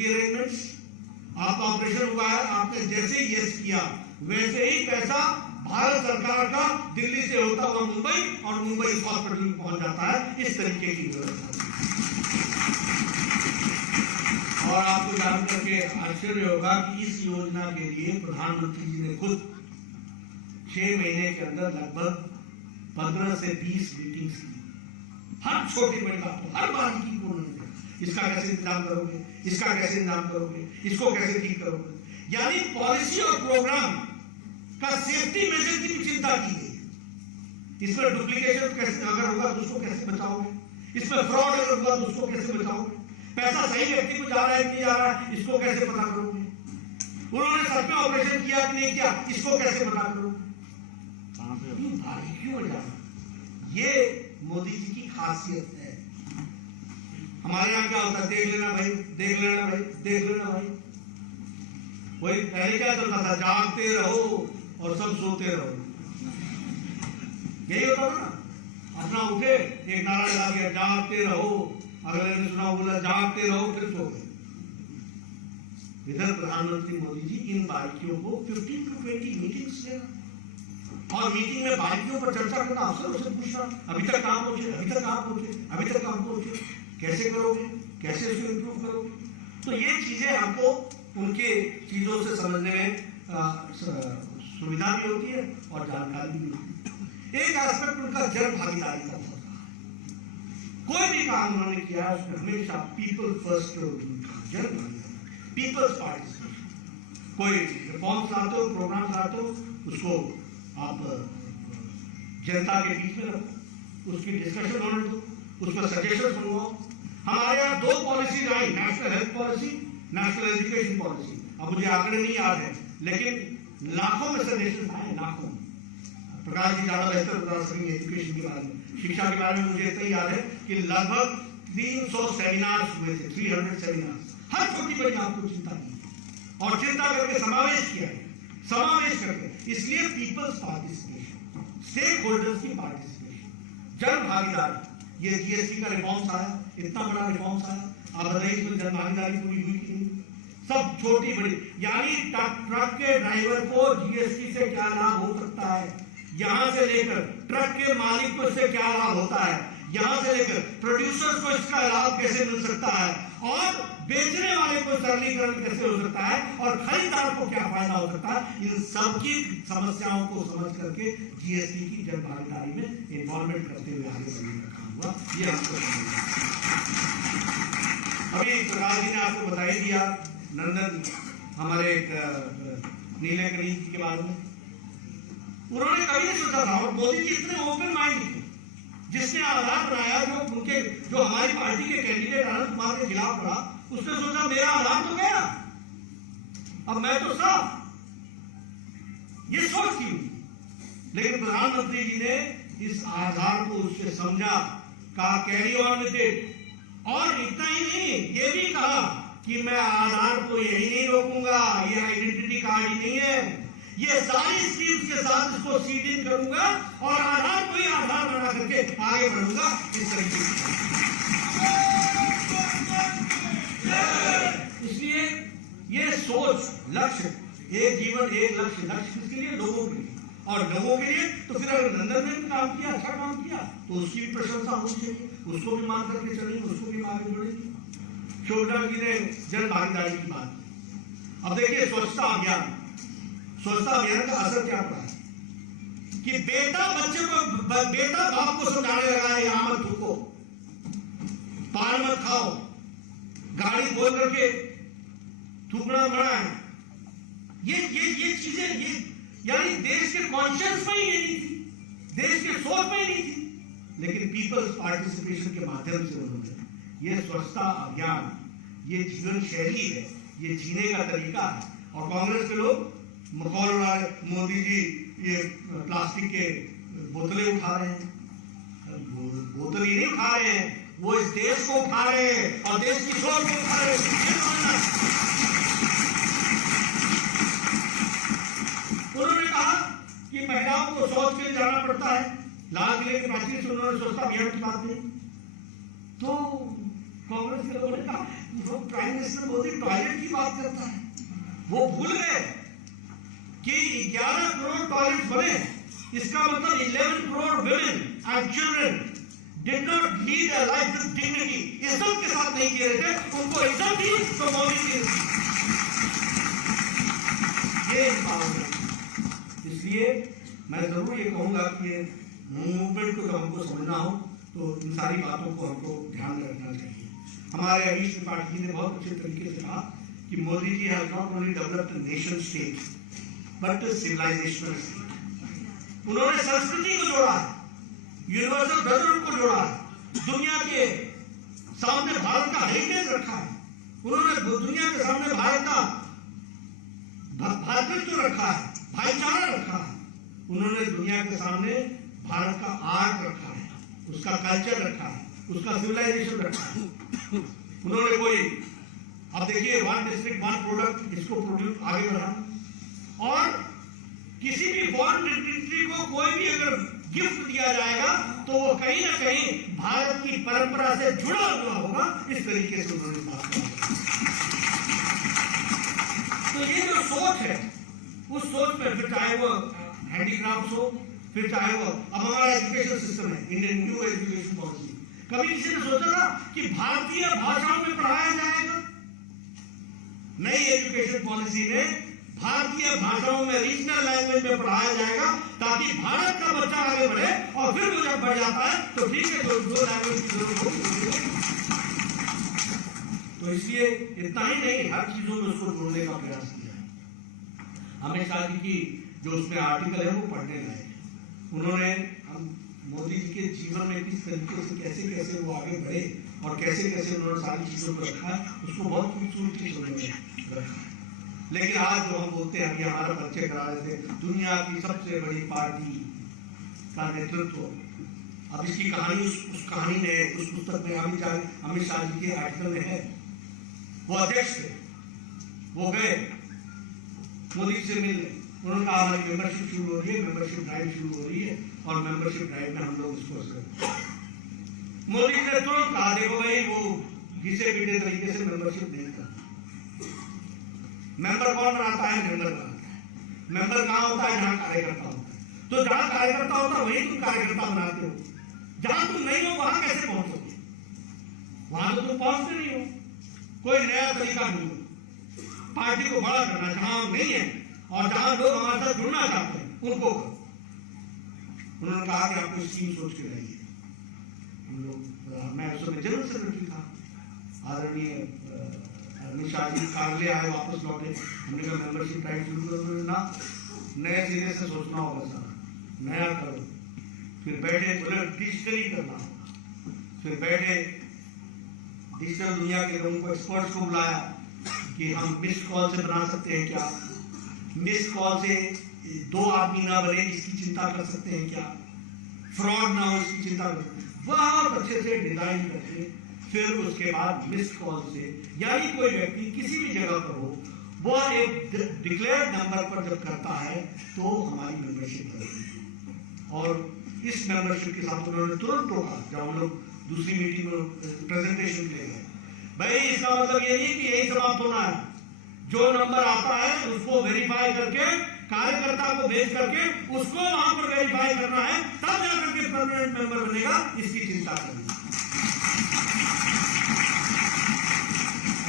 your arrangements? आपका ऑपरेशन हुआ है, आपने जैसे ही यस किया वैसे ही पैसा भारत सरकार का दिल्ली से होता हुआ मुंबई और मुंबई इस हॉस्पिटल में पहुंच जाता है। इस तरीके की व्यवस्था। और आपको जान करके आश्चर्य होगा कि इस योजना के लिए प्रधानमंत्री जी ने खुद 6 महीने के अंदर लगभग 15 से 20 मीटिंग्स की। हर छोटी बड़ी बात, हर बारीकी को उन्होंने, इसका कैसे इंतजाम करोगे, इसका कैसे इंतजाम करोगे, इसको कैसे ठीक करोगे। यानी पॉलिसी और प्रोग्राम का सेफ्टी मेजर की भी चिंता की गई। इसमें डुप्लीकेशन कैसे अगर होगा तो उसको कैसे बचाओगे, इसमें फ्रॉड अगर हुआ तो उसको कैसे बचाओगे, पैसा सही व्यक्ति को जा रहा है कि नहीं जा रहा है, इसको कैसे पता करोगे, उन्होंने सच में ऑपरेशन किया कि नहीं किया, इसको कैसे पता करोगे। क्यों जाना? ये मोदी जी की खासियत है। हमारे यहाँ क्या होता है, देख लेना भाई, देख लेना भाई, देख लेना भाई। वही पहले क्या चलता था, जागते रहो और सब सोते रहो, यही होता था ना। अपना उठे, एक नारा लगा दिया, जागते रहो, अगले ने सुना, बोला जागते रहो, फिर सो गए। इधर प्रधानमंत्री मोदी जी इन बारीकियों को 15 to 20 मीटिंग्स लेना और मीटिंग में बारीकियों पर चर्चा करना, अफसरों से पूछना, अभी तक कहां पहुंचे, अभी तक कहां पहुंचे, अभी तक कहां पहुंचे, कैसे करोगे, कैसे इसको इम्प्रूव करोगे। तो ये चीजें हमको उनके चीजों से समझने में सुविधा भी होती है और जानकारी भी होती है। एक एस्पेक्ट उनका जन भागीदारी का होता है। कोई भी काम उन्होंने किया उसमें हमेशा पीपल फर्स्ट, जन भागीदारी, पीपल्स पार्टिसिपेशन। कोई रिफॉर्म्स लाते हो, प्रोग्राम्स लाते हो, उसको आप जनता के बीच में रखो, उसकी डिस्कशन होने दो, उसमें सजेशन सुनवाओ। हमारे यहाँ 2 पॉलिसीज आई, national health policy, national education policy. अब मुझे आंकड़े नहीं याद है, लेकिन लाखों में सजेशन आए, लाखों। प्रकाश जी ज्यादा बेहतर बता सकेंगे एजुकेशन के बारे में, शिक्षा के बारे में। मुझे इतना याद है कि लगभग 300 सेमिनार्स हुए थे, 300 सेमिनार्स। हर छोटी बड़ी आपको चिंता की और चिंता करके समावेश किया है, समावेश करके। इसलिए पीपल्स पार्टिसिपेशन, स्टेक होल्डर्स की पार्टिसिपेशन, जन भागीदारी। ये जीएसटी का रिफॉर्म्स आया, इतना बड़ा रिफॉर्म्स आया, आप बताइए इसमें जन भागीदारी पूरी हुई कि नहीं? सब छोटी बड़ी, यानी ट्रक के ड्राइवर को जीएसटी से क्या लाभ हो सकता है, यहां से लेकर ट्रक के मालिक को इससे क्या लाभ होता है, यहां से लेकर प्रोड्यूसर्स को इसका लाभ कैसे मिल सकता है, और बेचने वाले को सरलीकरण कैसे हो सकता है, और खरीदार को क्या फायदा हो सकता है। इन सब की समस्याओं को समझ करके जीएसटी की जन भागीदारी में इन्वॉल्वमेंट करते हुए आगे बढ़ने का काम हुआ। ये हमको अभी प्रकाश जी ने आपको बता ही दिया नंदन हमारे नीले करीब के बारे में। उन्होंने कभी नहीं सोचा था, और मोदी जी इतने ओपन माइंड थे, जिसने आधार बनाया जो हमारी पार्टी के कैंडिडेट आनंद कुमार के खिलाफ रहा, उसने सोचा मेरा आधार तो गया, अब मैं तो साफ, ये सोच थी। लेकिन प्रधानमंत्री जी ने इस आधार को उससे समझा, कहा कैरी ऑन विद इट। और इतना ही नहीं, ये भी कहा कि मैं आधार को यही नहीं रोकूंगा, ये आइडेंटिटी कार्ड ही नहीं है, ये सारी स्कीम्स के साथ इसको सीड इन करूंगा और आधार को ही आधार बना करके आगे बढ़ूंगा। इस तरीके से इसलिए ये सोच, लक्ष्य, एक जीवन एक लक्ष्य, लक्ष्य किसके लिए? लोगों के लिए। और लोगों के लिए तो फिर अगर नंदन ने भी काम किया, अच्छा काम किया, तो उसकी भी प्रशंसा होनी चाहिए, उसको भी मान करके चलेंगे, उसको भी आगे बढ़ेंगे। शोभना जी ने जन भागीदारी की बात की। अब देखिए स्वच्छता अभियान, स्वच्छता अभियान का असर क्या पड़ा कि बेटा बच्चे को, बेटा बाप को समझाने लगा है यहां मत थूको, पान मत खाओ, गाड़ी बोल करके थूकना मना है। ये चीजें, ये यानी देश के कॉन्शियस में ही नहीं थी, देश के सोच में ही नहीं थी। लेकिन पीपल्स पार्टिसिपेशन के माध्यम से उन्होंने ये स्वच्छता अभियान, ये जीवन शैली है, ये जीने का तरीका है। और कांग्रेस के लोग मखौल उड़ा रहे, मोदी जी ये प्लास्टिक के बोतलें उठा रहे हैं, बोतल ही नहीं उठा रहे हैं, वो इस देश को उठा रहे हैं और देश की सोच को उठा रहे हैं। उन्होंने कहा कि महिलाओं को शौच के लिए जाना पड़ता है, लाल किले के प्राचीर से उन्होंने स्वच्छता अभियान की बात की। तो कांग्रेस के लोगों ने कहा वो प्राइम मिनिस्टर मोदी टॉयलेट की बात करता है, वो भूल गए कि 11 करोड़ टॉयलेट्स बने, इसका मतलब 11 crore women and children did not lead a life with dignity, इज्जत के साथ नहीं किए थे, उनको इज्जत दी तो मोदी की। ये इसलिए मैं जरूर ये कहूंगा कि मूवमेंट को जब हमको समझना हो तो इन सारी बातों को हमको ध्यान में रखना चाहिए। हमारे अमीश त्रिपाठी जी ने बहुत अच्छे तरीके से कहा कि Modi ji have not only developed nation state but civilizational state. उन्होंने संस्कृति को जोड़ा, यूनिवर्सल ब्रदरहुड को जोड़ा, दुनिया के सामने भारत का हेरिटेज रखा है, उन्होंने दुनिया के सामने भारत का भ्रातृत्व रखा है, भाईचारा रखा है, उन्होंने दुनिया के सामने भारत का आर्ट रखा है, उसका कल्चर रखा है, उसका सिविलाइजेशन रखा है। उन्होंने कोई, अब देखिए वन डिस्ट्रिक्ट वन प्रोडक्ट, इसको प्रोड्यूस आगे बढ़ा। और किसी भी फॉरेन कंट्री को कोई भी अगर गिफ्ट दिया जाएगा तो वो कहीं ना कहीं भारत की परंपरा से जुड़ा हुआ होगा, इस तरीके से उन्होंने बात की। तो ये जो सोच है, उस सोच में फिर चाहे वो हैंडीक्राफ्ट हो, फिर चाहे वो, अब हमारा एजुकेशन सिस्टम है, इंडियन न्यू एजुकेशन पॉलिसी, कभी किसी ने सोचा था कि भारतीय भाषाओं में पढ़ाया जाएगा? नई एजुकेशन पॉलिसी में भारतीय भाषाओं में, रीजनल लैंग्वेज में पढ़ाया जाएगा ताकि भारत का बच्चा आगे बढ़े, और फिर वो जब बढ़ जाता है तो ठीक है, जो लैंग्वेज की जरूरत हो। तो इसलिए इतना ही नहीं, हर चीजों में उसको जोड़ने का प्रयास किया। अमित शाह जी की जो उसमें आर्टिकल है वो पढ़ने लायक। उन्होंने हम मोदी जी के जीवन में किस तरीके से कैसे कैसे वो आगे बढ़े और कैसे कैसे उन्होंने सारी चीजों को रखा है, उसको बहुत खूबसूरती से रखा है। लेकिन आज जो हम बोलते हैं, अभी हमारा परिचय करा रहे थे, दुनिया की सबसे बड़ी पार्टी का नेतृत्व, अब इसकी कहानी उस कहानी में, उस पुस्तक में अमित शाह जी के आर्टिकल में है। वो अध्यक्ष थे, वो गए मोदी से मिलने, उन्होंने कहा हमारी मेंबरशिप शुरू हो रही है, मेंबरशिप ड्राइव शुरू हो रही है और मेंबरशिप ड्राइव में हम लोग इसको करें। मोदी ने तुरंत कहा देखो भाई, वो घिसे पीटे तरीके से मेंबरशिप नहीं करना। मेंबर कौन बनाता है? मेंबर बनाता है। मेंबर कहाँ होता है? जहां कार्यकर्ता होता है। तो जहां कार्यकर्ता होता है वहीं तुम कार्यकर्ता बनाते हो, जहां तुम नहीं हो वहां कैसे पहुंचोगे? वहां तो तुम पहुंचते नहीं हो। कोई नया तरीका ढूंढो, पार्टी को बड़ा करना, जहां हम नहीं है और जहां लोग हमारे साथ जुड़ना चाहते हैं उनको करो। उन्होंने कहा कि आपको स्कीम सोच के रहिए। हम लोग, मैं उस समय जनरल सेक्रेटरी था, आदरणीय अमित शाह जी कार्यालय आए, वापस लौटे, हमने कहा मेंबरशिप ड्राइव शुरू करो ना, नए सिरे से सोचना होगा सारा, नया करो। फिर बैठे, बोले डिजिटली करना होगा। फिर बैठे डिजिटल दुनिया के लोगों को, एक्सपर्ट्स को बुलाया कि हम मिस कॉल से बना सकते हैं क्या, मिस कॉल से 2 आदमी ना बने इसकी चिंता कर सकते हैं क्या, फ्रॉड ना हो इसकी चिंता कर, बहुत अच्छे से डिजाइन करके फिर उसके बाद मिस कॉल से, यानी कोई व्यक्ति किसी भी जगह पर हो, वो एक डिक्लेयर्ड नंबर पर जब करता है तो हमारी मेंबरशिप करती है। और इस मेंबरशिप के साथ उन्होंने तुरंत टोका जब हम लोग दूसरी मीटिंग में प्रेजेंटेशन के लिए गए, भाई इसका मतलब ये नहीं कि यही समाप्त होना है, जो नंबर आता है उसको वेरीफाई करके कार्यकर्ता को भेज करके उसको वहां पर वेरीफाई करना है, तब जाकर के परमानेंट मेंबर बनेगा, इसकी चिंता करनी।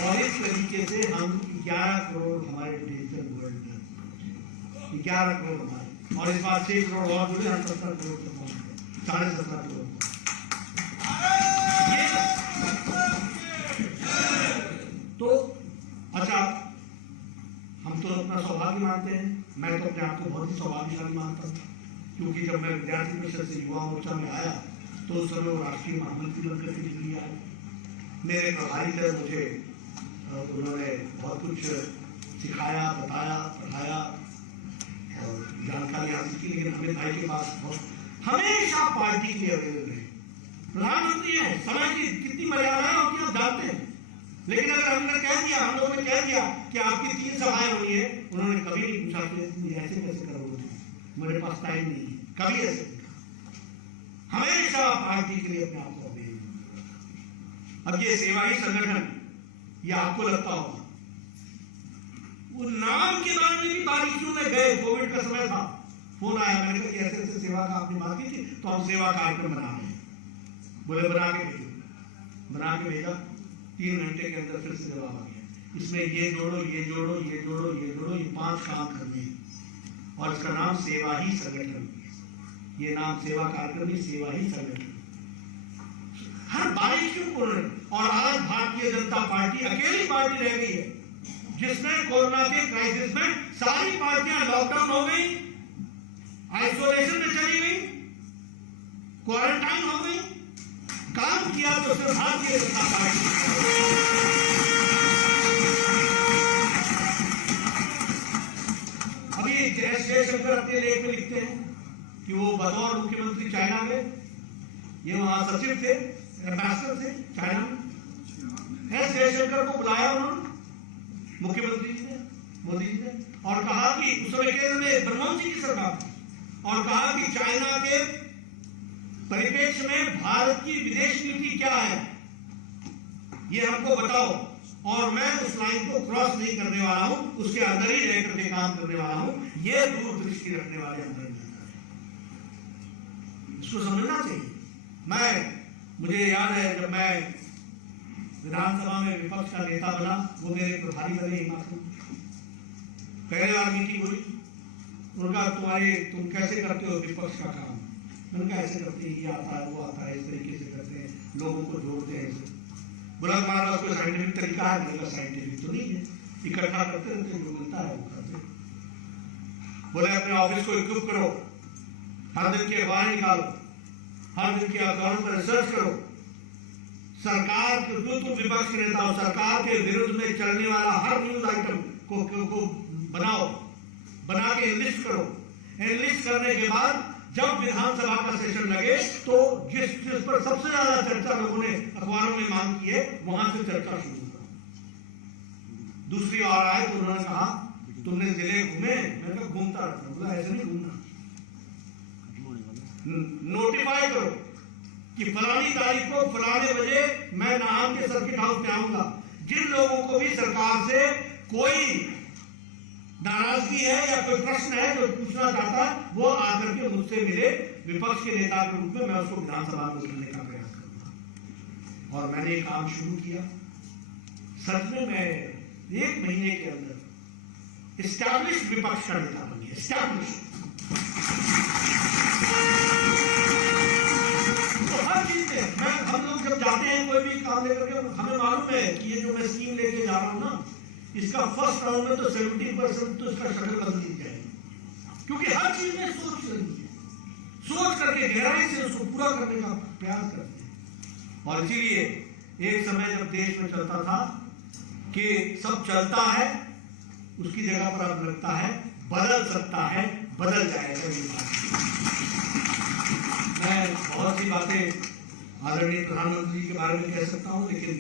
और इस तरीके से हम 11 करोड़ हमारे डिजिटल वर्ल्ड में 11 करोड़ हमारे, और इस बार 6 करोड़ और जुड़े, हम 70 करोड़ तक पहुंच गए, 17.5 करोड़। तो अच्छा, हम तो अपना सौभाग्य मानते हैं, मैं तो अपने आप को बहुत ही सौभाग्यशाली मानता हूँ, क्योंकि जब मैं विद्यार्थी परिषद से युवा मोर्चा में आया तो उस समय वो राष्ट्रीय महामंत्री बनकर के दिल्ली आए। मेरे प्रभारी थे, मुझे उन्होंने बहुत कुछ सिखाया, बताया, पढ़ाया और जानकारी हासिल की, लेकिन अमित भाई के पास हमेशा पार्टी के लिए अवेलेबल रहे। प्रधानमंत्री है, समय की कितनी मर्यादाएं होती है आप जानते हैं, लेकिन अगर हमने कह दिया, हम लोगों ने कह दिया कि आपकी 3 सभाएं हुई है, उन्होंने कभी नहीं पूछा कि ऐसे कैसे करोगे, मेरे पास टाइम नहीं है, कभी ऐसे नहीं कहा, हमेशा पार्टी के लिए अपने आप को अवेलेबल। अब ये सेवा ही संगठन, ये आपको लगता होगा वो नाम के बारे में भी बारीकियों में गए, कोविड का समय था, फोन आया, मैंने कहा ऐसे ऐसे सेवा का आपने बात की थी, तो हम सेवा कार्यक्रम बना रहे हैं, बोले बना के भेजो, बना के भेजा, 3 घंटे के अंदर फिर से जवाब आ गया, इसमें ये जोड़ो, ये जोड़ो, ये जोड़ो, ये जोड़ो, ये 5 काम करने हैं, और इसका नाम सेवा ही संगठन, ये नाम सेवा कार्यक्रम ही सेवा ही संगठन, हर बारीकियों को। और आज भारतीय जनता पार्टी अकेली पार्टी रह गई है जिसने कोरोना के क्राइसिस में, सारी पार्टियां लॉकडाउन हो गई, आइसोलेशन में चली गई, क्वारंटाइन हो गई, काम किया तो सिर्फ भारतीय जनता पार्टी। अभी एस जयशंकर अपने लेख में लिखते हैं कि वो बतौर मुख्यमंत्री चाइना गए, ये वहां सचिव थे, एम्बेसडर थे चाइना में, एस जयशंकर को बुलाया उन्होंने मुख्यमंत्री जी ने, मोदी जी ने, और कहा कि उस समय केंद्र में मनमोहन सिंह की सरकार थी, और कहा कि चाइना के परिप्रेक्ष्य में भारत की विदेश नीति क्या है, ये हमको बताओ, और मैं उस लाइन को क्रॉस नहीं करने वाला हूं, उसके अंदर ही रह करके काम करने वाला हूं, ये दूरदृष्टि रखने वाले अंदर इसको समझना चाहिए। मुझे याद है जब मैं विधानसभा में विपक्ष का नेता बना, वो मेरे प्रभारी बने, पहले बार मीटिंग हुई, उनका तुम कैसे करते हो विपक्ष का काम, मैंने कहा ऐसे करते हैं, ये आता है, वो आता है, इस तरीके से करते हैं, लोगों को जोड़ते हैं। बोला हमारे पास कोई साइंटिफिक तरीका है, बोला साइंटिफिक तो नहीं है, इकट्ठा करते रहते, जो मिलता है वो करते। बोले अपने ऑफिस को इक्विप करो, हर दिन की अखबार निकालो, हर दिन के अखबारों पर रिसर्च करो, सरकार के जो तुम विपक्ष के नेता हो, सरकार के विरुद्ध में चलने वाला हर न्यूज आइटम को बनाओ, बना के एनलिस्ट करो, एनलिस्ट करने के बाद जब विधानसभा का सेशन लगे तो जिस पर सबसे ज्यादा चर्चा लोगों ने अखबारों में मांग की है, वहां से चर्चा शुरू करो। दूसरी बार आए तो उन्होंने कहा तुमने जिले घूमे, मैंने कहा घूमता रहता, बोला ऐसे नहीं घूमना, नोटिफाई करो कि फलानी तारीख को फलाने बजे मैं नाहन के सर्किट हाउस में आऊंगा, जिन लोगों को भी सरकार से कोई नाराजगी है या कोई प्रश्न है जो पूछना चाहता है, वो आकर के मुझसे मिले, विपक्ष के नेता के रूप में मैं उसको विधानसभा में उतरने का प्रयास करूंगा। और मैंने काम शुरू किया, सच में मैं 1 महीने के अंदर एस्टैब्लिश विपक्ष का नेता बन गया, एस्टैब्लिश। तो हर चीज में हम लोग जब जाते हैं कोई भी काम लेकर के, हमें मालूम है कि ये जो मैं स्कीम लेके जा रहा हूं ना, इसका फर्स्ट राउंड में तो 70% तो इसका शक्ल बदल दी जाएगी, क्योंकि हर चीज में सोच रही है, सोच करके गहराई से उसको पूरा करने का प्रयास करते हैं। और इसीलिए एक समय जब देश में चलता था कि सब चलता है, उसकी जगह पर अब लगता है बदल सकता है, बदल जाएगा। ये बात मैं बहुत सी बातें आदरणीय प्रधानमंत्री जी के बारे में कह सकता हूँ, लेकिन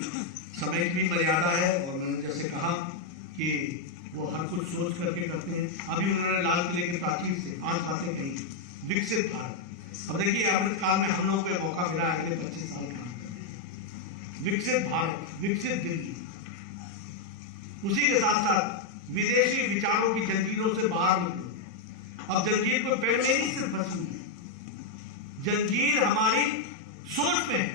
समय की मर्यादा है और मैंने जैसे कहा कि वो हर कुछ सोच करके करते हैं। अभी उन्होंने लाल किले के प्राचीर से 5 बातें कही, विकसित भारत। अब देखिए अमृत काल में हम लोगों को मौका मिला अगले 25 साल काम करने। विकसित भारत, विकसित दिल्ली, उसी के साथ साथ विदेशी विचारों की जंजीरों से बाहर निकलो। अब जंजीर को पेड़ में नहीं सिर्फ फंसी है, जंजीर हमारी सोच में है।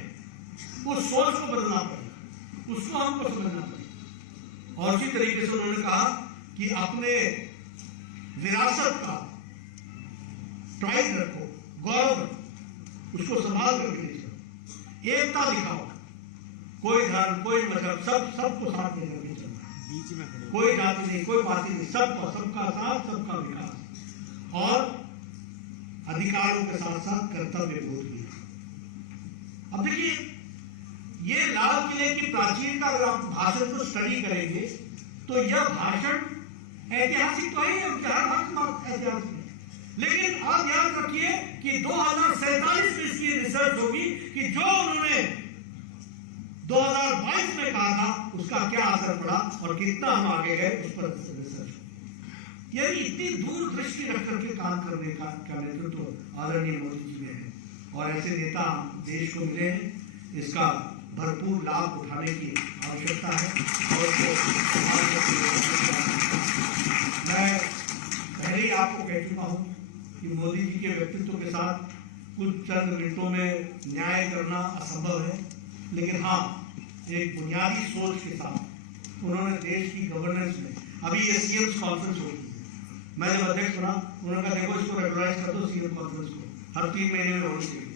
उस सोच को बदलना पड़ेगा, उसको हमको समझना पड़ेगा। और इसी तरीके से उन्होंने कहा कि अपने विरासत का प्राइड रखो, गौरव रखो, उसको संभाल करके ले चलो, एकता दिखाओ, कोई धर्म, कोई मजहब, सबको साथ में लेकर चलना, बीच में खड़े, कोई जाति नहीं, कोई पार्टी नहीं, सबका साथ, सबका विकास और अधिकारों के साथ साथ कर्तव्य बोध भी। अब देखिए ये लाल किले की प्राचीन का अगर आप भाषण को स्टडी करेंगे तो यह भाषण ऐतिहासिक तो है, ऐतिहासिक है, लेकिन आप याद रखिए कि 2047 में इसकी रिसर्च होगी कि जो उन्होंने 2022 में कहा था उसका क्या असर पड़ा और कितना हम आगे गए, उस पर रिसर्च। यानी इतनी दूरदृष्टि रख करके काम करने का नेतृत्व आदरणीय मोदी जी ने है और ऐसे नेता देश को मिले हैं, इसका भरपूर लाभ उठाने की आवश्यकता है। और मैं पहले ही आपको कह चुका हूं कि मोदी जी के व्यक्तित्व के साथ कुछ चंद मिनटों में न्याय करना असंभव है, लेकिन हाँ एक बुनियादी सोच के साथ उन्होंने देश की गवर्नेंस में, अभी ये सीएम कॉन्फ्रेंस होगी, मैं जब अध्यक्ष बना उन्होंने कहा देखो इसको रेगुलराइज कर दो सीएम कॉन्फ्रेंस को, हर 3 महीने में होनी चाहिए।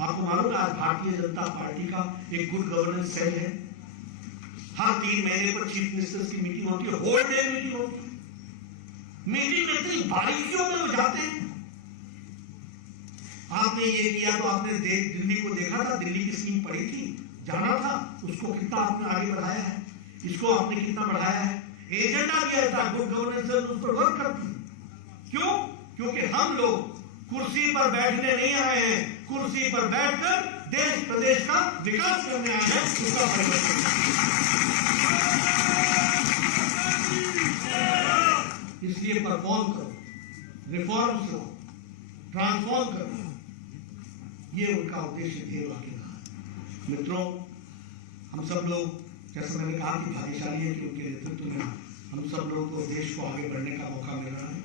आपको मालूम है आज भारतीय जनता पार्टी का एक गुड गवर्नेंस सेल है, हर 3 महीने पर चीफ मिनिस्टर्स की मीटिंग होती है, होल डे मीटिंग होती है। मीटिंग में इतनी बारीकियों में वो जाते हैं। आपने ये किया तो आपने दिल्ली को देखा था, दिल्ली की स्कीम पड़ी थी, जाना था, उसको कितना आपने आगे बढ़ाया है, इसको आपने कितना बढ़ाया है, एजेंडा दिया था, गुड गवर्नेंस उस पर वर्क करती है। क्यों? क्योंकि हम लोग कुर्सी पर बैठने नहीं आए हैं, कुर्सी पर बैठकर देश प्रदेश का विकास करने आए हैं, उसका परिवर्तन। इसलिए परफॉर्म करो, रिफॉर्म्स लो, ट्रांसफॉर्म करो, ये उनका उद्देश्य ध्येय वाक्य रहा। मित्रों, हम सब लोग जैसे मैंने कहा कि भाग्यशाली है कि उनके नेतृत्व में हम सब लोग को देश को आगे बढ़ने का मौका मिल रहा है।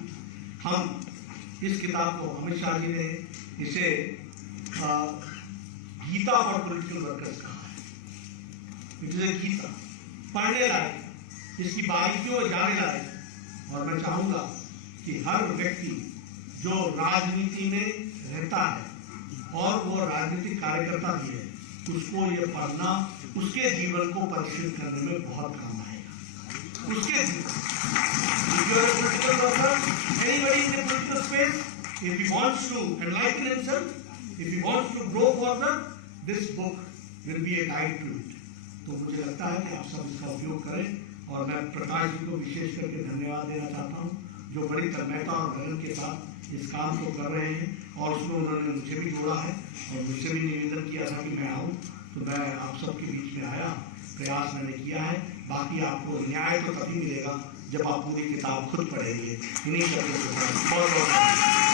हम इस किताब को, अमित शाह जी ने इसे गीता फॉर पॉलिटिकल वर्कर्स कहा है। इट इज ए गीता, पढ़ने लायक, इसकी बारीकियों जाने लायक। और मैं चाहूंगा कि हर व्यक्ति जो राजनीति में रहता है और वो राजनीतिक कार्यकर्ता भी है, उसको ये पढ़ना उसके जीवन को परिष्कृत करने में बहुत काम आएगा। उसके anybody in the political space, if he wants to enlighten himself, if he wants to grow further, this book will be a guide to it. तो मुझे लगता है कि आप सब इसका उपयोग करें और मैं प्रकाश जी को विशेष करके धन्यवाद देना चाहता हूँ जो बड़ी तन्मयता और लगन के साथ इस काम को कर रहे हैं और उसमें उन्होंने मुझे भी जोड़ा है और मुझसे भी निवेदन किया था कि मैं आऊँ, तो मैं आप सबके बीच में आया, प्रयास मैंने किया है। बाकी आपको न्याय तो तभी मिलेगा जब आप पूरी किताब खुद पढ़ेंगे। इन्हीं शब्दों के साथ बहुत बहुत